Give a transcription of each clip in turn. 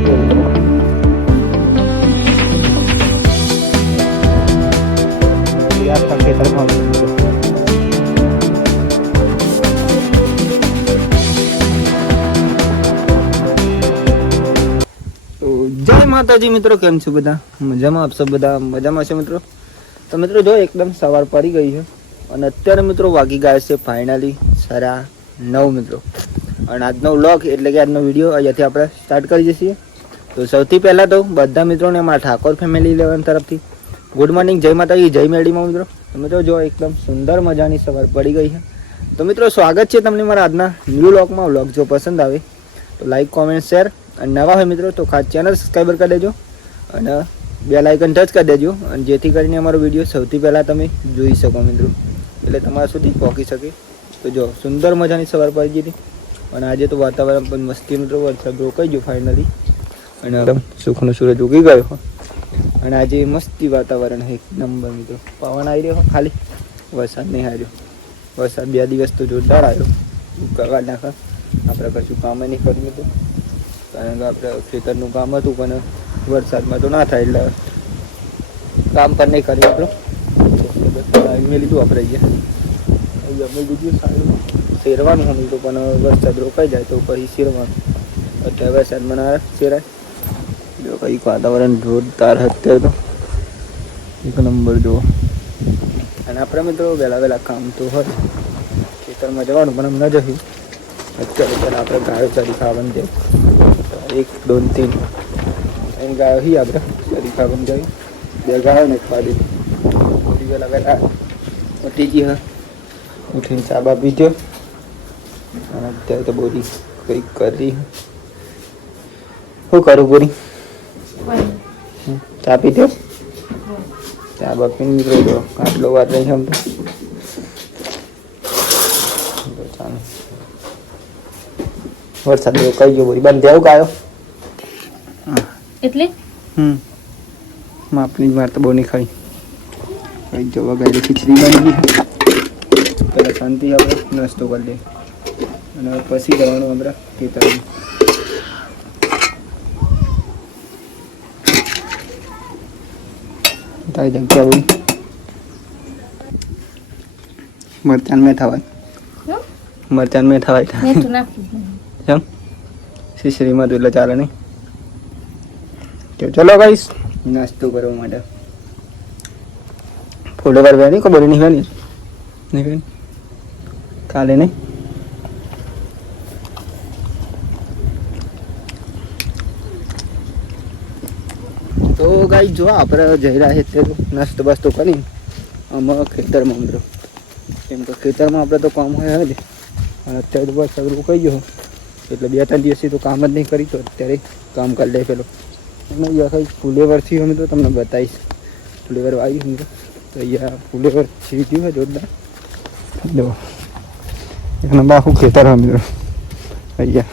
જય માતાજી મિત્રો, કેમ છો બધા? મજામાં? આપ સબ બધા મજામાં છે મિત્રો? તો મિત્રો જો એકદમ સવાર પડી ગઈ છે અને અત્યારે મિત્રો વાગી ગયા છે ફાઇનલી 9:30 મિત્રો. અને આજનો વ્લોગ એટલે કે આજનો વિડીયો અહીંયાથી આપણે સ્ટાર્ટ કરીએ છીએ. તો સૌથી પહેલાં તો બધા મિત્રોને અમારા ઠાકોર ફેમિલી 11 તરફથી ગુડ મોર્નિંગ, જય માતાજી, જય મેરડીમાં મિત્રો. તો મિત્રો જો એકદમ સુંદર મજાની સવાર પડી ગઈ છે. તો મિત્રો સ્વાગત છે તમને મારા આજના ન્યૂ વ્લોગમાં. વ્લોગ જો પસંદ આવે તો લાઈક, કોમેન્ટ, શેર, અને નવા હોય મિત્રો તો ખાસ ચેનલ સબસ્ક્રાઈબર કરી દેજો અને બેલ આઇકન ટચ કરી દેજો, અને જેથી કરીને અમારો વિડીયો સૌથી પહેલાં તમે જોઈ શકો મિત્રો, એટલે તમારા સુધી પહોંચી શકે. તો જો સુંદર મજાની સવાર પડી ગઈ હતી અને આજે તો વાતાવરણ પણ મસ્તી મિત્રો, વરસાદ રોકાઈ ગયો ફાઇનલી અને એકદમ સુખનો સૂરજ ઉગી ગયો અને આજે મસ્તી વાતાવરણ એક નંબર મિત્રો. પવન આવી રહ્યો, ખાલી વરસાદ નહીં આવ્યો. વરસાદ 2 દિવસ તો જોરદાર આવ્યો, કરવા નાખા આપણે કશું કામ નહીં કર્યું હતું કારણ કે આપણે ખેતરનું કામ હતું, પણ વરસાદમાં તો ના થાય એટલે કામ પણ નહીં કર્યું હતું. મેં લીધું આપણે અહીંયા જમી લીધું સારું શેરવાનું હતું તો, પણ વરસાદ રોકાઈ જાય તો પછી શેરવાનું. અત્યારે વરસાદમાં ના શેરાય. જો કંઈક વાતાવરણ જોરદાર અત્યારે તો એક નંબર જુઓ. અને આપણે મિત્રો વહેલા કામ તો હોય ખેતરમાં જવાનું, પણ એમ ન જશું. અત્યારે પહેલાં આપણે ગાયો ચારી ખાવાની છે. 1, 2, 3 ગાયો હી આપણે ચારી ખાવાની જાય. 2 ગાયો ને ખવા દીધી. વહેલા ઉઠી ગઈ હા, ઉઠીને ચા બા પીધો અને અત્યારે તો બોરી કંઈક કરી. શું કરું બોરી? ચા પીધો? ચા બા પીને નીકળી ગયો. આટલો વાર રહી આમ તો ચાલો. વરસાદ રોકાઈ ગયો, બોરી બંધ થયો ગાયો એટલે માપની માર તો બહુ નહીં ખાઈ. કઈ જો વગાડી ખીચડી બની ગઈ. પહેલાં શાંતિ આપણે નાસ્તો કરી દે અને પછી જવાનું આપણે ખેતરમાં. તારી જગ્યા બોલી મરચાન મેં થવાય, મરચાન મેં થવાય એમ શીશરીમાં તો એટલે ચાલે નહીં. તો ચલો ગાઈસ નાસ્તો કરવા માટે ફોલોવર વેની ખબર નહીં વેની નહીં વેની કાલે નહીં. તો ગાઈસ જો આપણે જઈ રહ્યા છે નાસ્તો બાસ્તો કરીને આમાં ખેતરમાં મિત્રો. કેમ કે ખેતરમાં આપણે તો કામ હોય જ, અને અત્યારે તો બસ સગરું કહી ગયો એટલે 2-3 દિવસથી તો કામ જ નહીં કરી, તો અત્યારે કામ કરી લે પેલો. અને અહીંયા કંઈક ફુલેવરથી અમે તો તમને બતાવીશ. ફુલેવર આવી મિત્રો, તો અહીંયા ફુલેવર થઈ ગયું હોય જોરદાર. જો એના બાખું ખેતર હોય મિત્રો. અહીંયા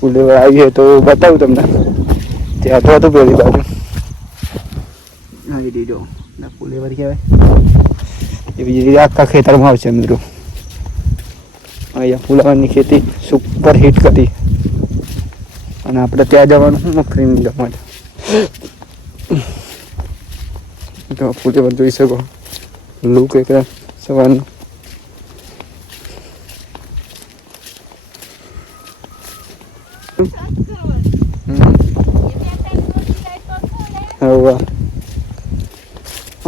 ફુલેવર આવી હોય તો બતાવું તમને. ત્યાં તો હતું પેલી બાજુ આવી દીધો ફુલેવર કહેવાય. એ બીજી રીતે આખા ખેતરમાં આવશે મિત્રો. અહીંયા ફુલાવરની ખેતી સુપર હિટ કરી અને આપણે ત્યાં જવાનું મગફળીની જવા માટે. તો ફુલેવર જોઈ શકો, લુક એકદમ સવારનું.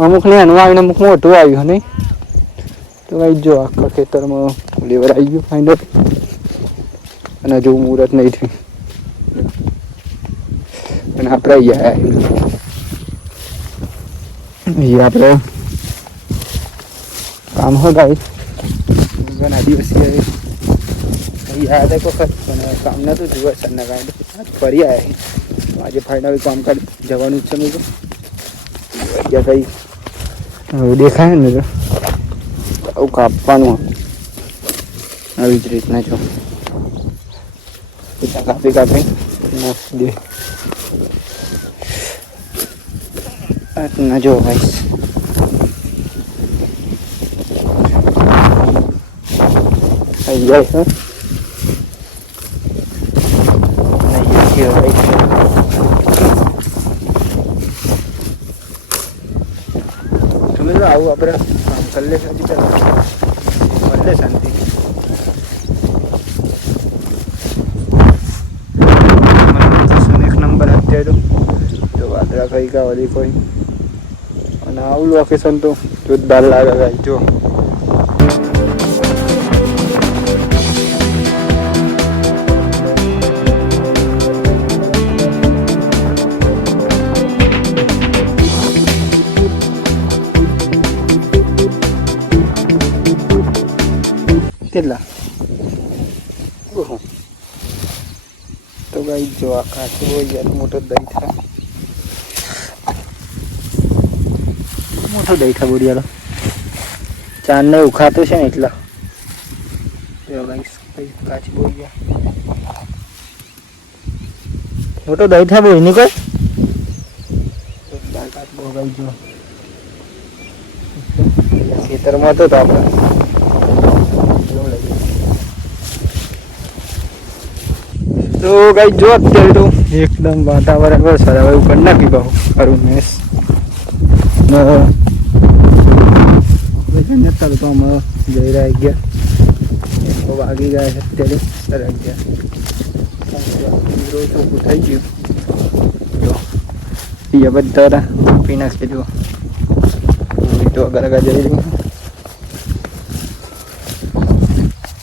અમુક ને એનું આવીને અમુક મોટું આવ્યું નહીં. તો ભાઈ જો આખા ખેતરમાં ફુલેવર આવી ગયું ફાઇનલ, અને હજુ મુહૂર્ત નહીં થયું અને આપણે અહીંયા આપણે કામ હોય ગાઈ ઘણા દિવસથી અહીંયા આવ્યા હતા વખત, પણ કામ નહોતું થયું વરસાદના કારણે. આજ ફરી આવ્યા આજે ફાઇનલ કામ કાઢ જવાનું જ છે મેં તો. અહીંયા કંઈ હવે દેખાય ને તો આવું કાપવાનું આવી જ રીતના જો કાપી નાખી દે. ના જો ભાઈ આવી જાય છે. ભાઈ આવું આપણે કામ કરી લે હજી ચાલો મળે શાંતિ. એક નંબર અત્યારે તો વાદળા કઈ કા વળી કોઈ અને આવું લોકેશન તો જોરદાર લાગે ભાઈ જો. કેટલા તો ગાઈ જો આ કાચું હોય યાર મોટો દહીં થાય મોટો દહીં થાય બોરિયાલો ચાંદને ઉખાતું છે ને એટલા કાચી બોઈ ગયા મોટો દહીં થાય બોઈ ની કોઈ જો ખેતરમાં હતો તો આપણે તો ગાઈ જો અત્યારે તો એકદમ વાતાવરણ વરસાદ હવે એવું કરી નાખી બહુ ખરું મેસ અત્યારે તો અમે જઈ રહ્યા ગયા વાગી ગયા છે અત્યારે 11 ચોખ્ખું થઈ ગયું એ બધા પી નાખશે જો તો અગર અગર જઈ રહ્યું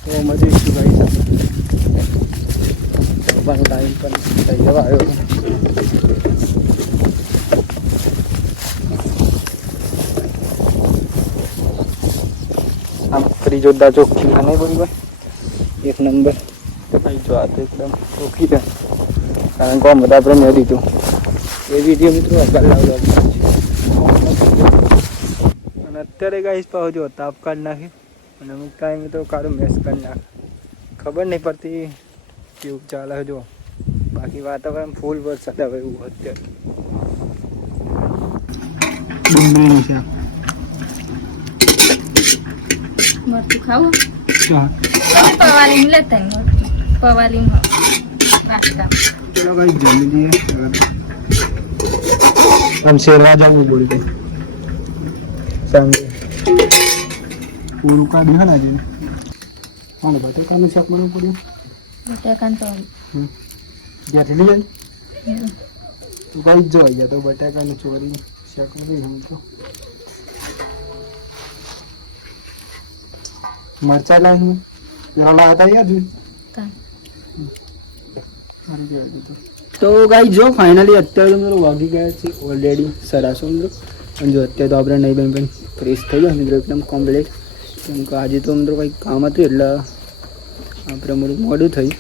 તો મજા શું ગાઈ ટાઈમ પણ થઈ જવા આવ્યો આમ ફરી જોરદાર ચોખ્ખી નહીં બોલી એક નંબર તો ભાઈ જો આ તો એકદમ ચોખ્ખી છે કારણ કે આમ બધા આપણે મેં દીધું એ વિડીયો મિત્રો આગળ લાવવા અને અત્યારે ગાઈસ પાવ જો તાપ કાઢ નાખી અને અમુક ટાઈમ તો કાળું મેસ કાઢ નાખ ખબર નહીં પડતી કેવું ચાલે જો બાકી વાતાવરણ ફૂલ વરસાદ આવે એવું અત્યારે ડુંગળીનું શાક મરચું ખાવું પવાલી લેતા મરચું પવાલી ચલો ભાઈ જમી લઈએ हम शेरवा जाऊंगे बोल के सामने पूरा का दिखा ना जी हां बता का में शक मनो पड़ियो બટાકાનું તો જ્યાંથી લઈ તો કઈ જો અહીંયા તો બટાકાની ચોરી શક નહીં હમ તો મરચા લાવી પેલા લાવ્યા હતા યાર જોઈ તો ગાઈ જો ફાઇનલી અત્યારે તો વાગી ગયા છે ઓલરેડી 7:30 મિત્રો અને જો અત્યારે તો આપણે નહીં પણ ફ્રેશ થઈ ગયા મિત્રો એકદમ કમ્પ્લીટ કેમ કે આજે તો મિત્રો કંઈક કામ હતું એટલે આપણે મોડું થયું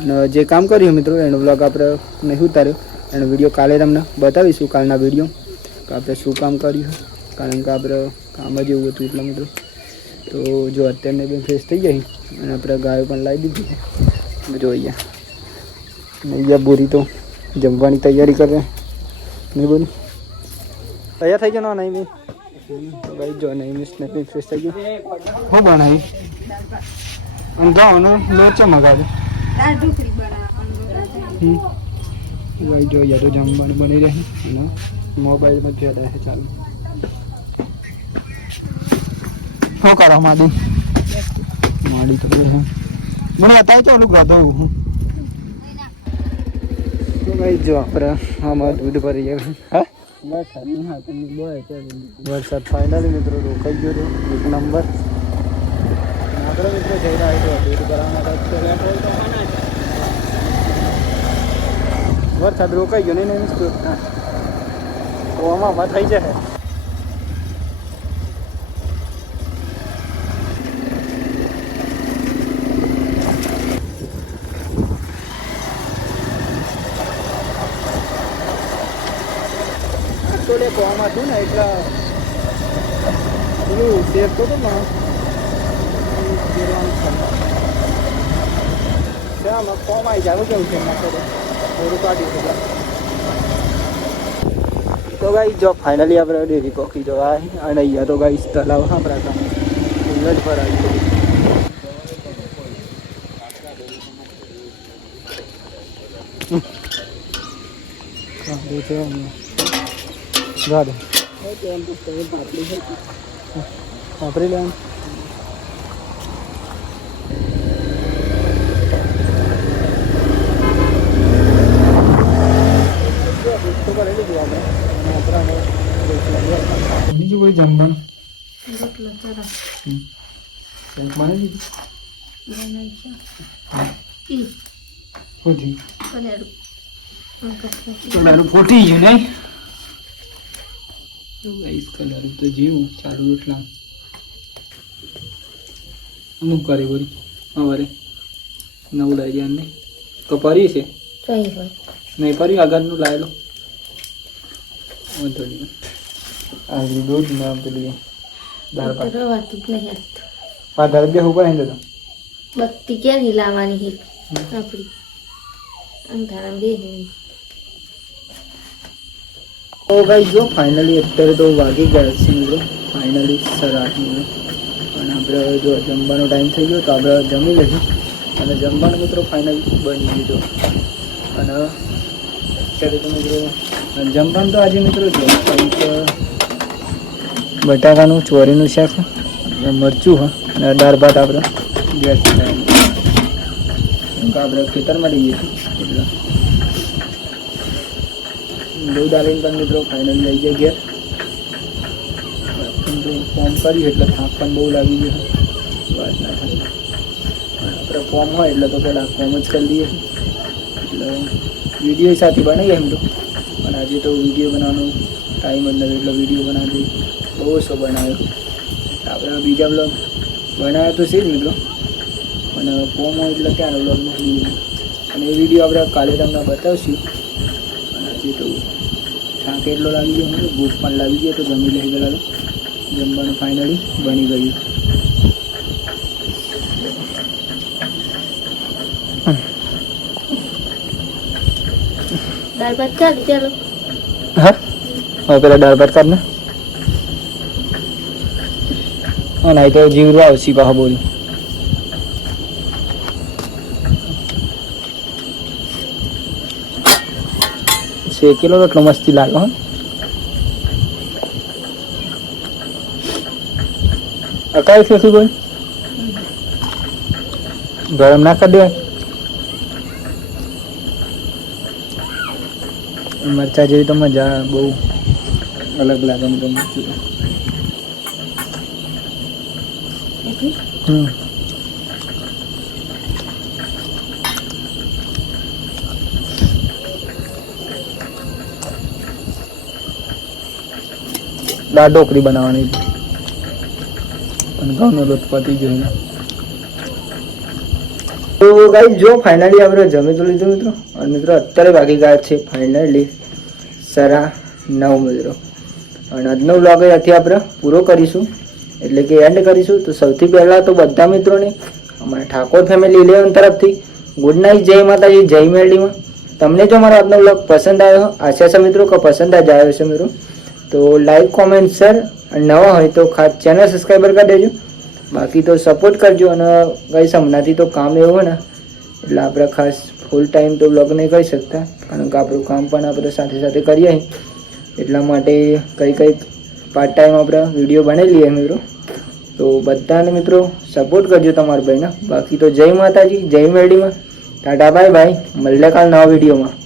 અને જે કામ કર્યું મિત્રો એનો વ્લોગ આપણે નહીં ઉતાર્યો એનો વિડીયો કાલે તમને બતાવીશું કાલના વિડીયો કે આપણે શું કામ કર્યું કારણ કે આપણે કામ જ એવું હતું એટલા મિત્રો તો જો અત્યારે બી ફ્રેશ થઈ જાય અને આપણે ગાયો પણ લાવી દીધી જો અહીંયા બોરી તો જમવાની તૈયારી કરે નહીં બોલી તૈયાર થઈ ગયો નહીં બી ભાઈ જો નહીં મિસ નહીં ફ્રેશ થઈ ગયું હું બનાવી અને ઘઉંનો લોટ છે મગાવે ભાઈ જો યા તો જમવાનું બની રહી અને મોબાઈલમાં જોડા છે ચાલુ શું કરો માડી માડી તો મને બતાવી તો ઓલું ગાતો હું તો ભાઈ જો આપણે આમાં દૂધ ભરી ગયા હા વરસાદ ફાઇનલી મિત્રો રોકાઈ ગયો એક નંબર આપણે મિત્રો જઈ રહ્યા છે દૂધ ભરવા માટે વરસાદ રોકાઈ ગયો નહીં મિસ્ટર તો આમાં થઈ જાય થોડે કોમાં હતું ને એટલે પેલું શેરતો હતો ને આમાં કોમ આવી જાય કેવું છે એમાં થોડું કાઢ્યું તો ગાઈ જો ફાઇનલી આપણે ડેરી પોખી જવા અને અહીંયા તો ગાઈ તલાવ સાંભળા કામ જ ભરાય છે ગાડે વાપરી લેવાનું. બીજું કોઈ જમવાનું રોટલો ચરા બનાવી દીધું બનાવી છે ઈ પોટી પનેરું કલર પોટી ગયું નહીં તો ગાઈસ કલર તો જીવું ચાલુ રોટલા અમુક કરે બોરી અમારે નવું લાવી ગયા નહીં તો પરી છે સહી હોય નહીં પરી આગળનું લાવેલો વાંધો નહીં આ દૂધ ના પેલી દાળ ભાત રવાતું જ નહીં પાછળ રૂપિયા ઉપર આવી જતો બત્તી ક્યાંથી લાવવાની હે આપણી અંધારા બે તો ગાઈસ જો ફાઇનલી અત્યારે તો વાગી ગયા છે મિત્રો ફાઇનલી 8:30 અને આપણે જો જમવાનો ટાઈમ થઈ ગયો તો આપણે જમી લઈશું અને જમવાનું મિત્રો ફાઇનલી બની ગયું અને અત્યારે તો મિત્રો જમવાનું તો આજે મિત્રો જો કંઈક બટાકાનું ચોરીનું શાક મરચું હા અને દાળ ભાત આપણે ગેસ આપણે ખેતરમાં લઈએ છીએ એટલે દૂધ આવીને પણ મિત્રો ફાઇનલ લઈ જાય ઘેર ફોર્મ કર્યું એટલે થાક પણ બહુ લાગી ગયો વાત ના થાય આપણે ફોર્મ હોય એટલે તો પહેલાં ફોર્મ જ કરી દઈએ એટલે વિડીયો સાથે બનાવીએ એમ તો પણ આજે તો વિડીયો બનાવવાનો ટાઈમ જ નથી એટલે વિડીયો બનાવી બહુ ઓછો બનાવ્યો આપણે બીજા બ્લોગ બનાવ્યો તો છે જ મિત્રો અને ફોર્મ હોય એટલે ક્યાં બ્લોગ મૂકી અને એ વિડીયો આપણે કાલે તમને બતાવશું અને આજે તો થાક એટલો લાગી ગયો મને ભૂખ પણ લાગી ગઈ તો જમી લઈ ગયેલા જમવાનું ફાઇનલી બની ગયું દાળ ભાત ચાલુ ચાલો હા હવે પેલા દાળ ભાત કાઢ ને હા નહીં તો જીવરું આવશે પાછા બોલી શેકેલો એટલો મસ્તી લાગે હા અકાઈ શેકી કોઈ ગરમ ના કરી દે મરચા જેવી તો મજા બહુ અલગ લાગે મને તો મરચું દાળ ઢોકળી બનાવવાની અને ઘઉંનો લોટ પતી ગયો ને તો ગાઈસ જો ફાઇનલી આપણે જમી તો લીધું મિત્રો અને મિત્રો અત્યારે વાગી ગયા છે ફાઇનલી 9:30 મિત્રો અને આજનો વ્લોગ અહીંયાથી આપણે પૂરો કરીશું એટલે કે એન્ડ કરીશું તો સૌથી પહેલાં તો બધા મિત્રોને અમારા ઠાકોર ફેમિલી 11 તરફથી ગુડ નાઇટ જય માતાજી જય મેરડીમાં તમને જો મારો આજનો વ્લોગ પસંદ આવ્યો આશા છે મિત્રો કે પસંદ જ આવ્યો છે મિત્રો તો લાઈક કોમેન્ટ શેર અને નવા હોય તો ખાસ ચેનલ સબસ્ક્રાઈબર કરી દેજો બાકી તો સપોર્ટ કરજો અને ગાઈસ હમણાંથી તો કામ એવું ને એટલે આપણે ખાસ ફૂલ ટાઈમ તો વ્લોગ નહીં કરી શકતા કારણ કે આપણું કામ પણ આપણે સાથે સાથે કરીએ એટલા માટે કઈ પાર્ટ ટાઈમ આપણે વિડીયો બનાવી લઈએ મિત્રો તો બધાને મિત્રો સપોર્ટ કરજો તમારા ભાઈને બાકી તો જય માતાજી જય મેરડીમાં ટાટા બાય બાય મળીએ કાલ નવા વિડીયોમાં